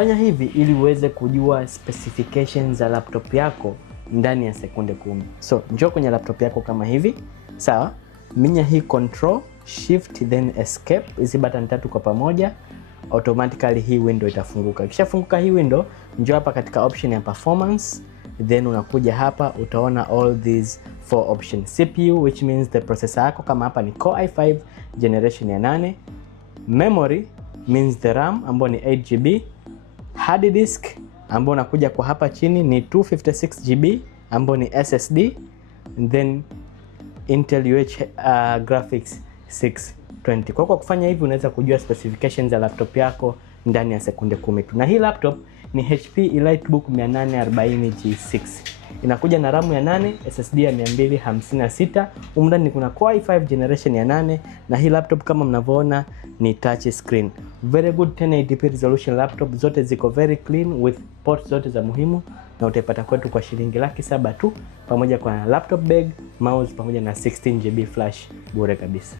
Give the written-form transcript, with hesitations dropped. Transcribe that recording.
Fanya hivi ili uweze kujua specifications za laptop yako ndani ya sekunde 10. So njoo kwenye laptop yako kama hivi, sawa? Minya hii Control Shift then Escape, hizi button tatu kwa pamoja, automatically hii window itafunguka. Kisha funguka hii window, njoo hapa katika option ya performance, then unakuja hapa utaona all these 4 options. CPU, which means the processor yako, kama hapa ni Core i5 generation ya 8. Memory means the RAM ambayo ni 8GB. Hard disk ambayo unakuja kwa hapa chini ni 256GB ambayo ni SSD, and then Intel graphics 620. Kwa kufanya hivi unaweza kujua specifications za laptop yako ndani ya sekunde 10 tu. Na hii laptop ni HP EliteBook 840G6. Inakuja na RAM ya 8, SSD ya 256. Umndani kuna Core i5 generation ya 8, na hii laptop kama mnavyoona ni touch screen. Very good 1080p resolution laptop, zote ziko very clean with ports zote za muhimu, na utaipata kwetu kwa shilingi 700,000 tu, pamoja kwa laptop bag, mouse pamoja na 16GB flash bure kabisa.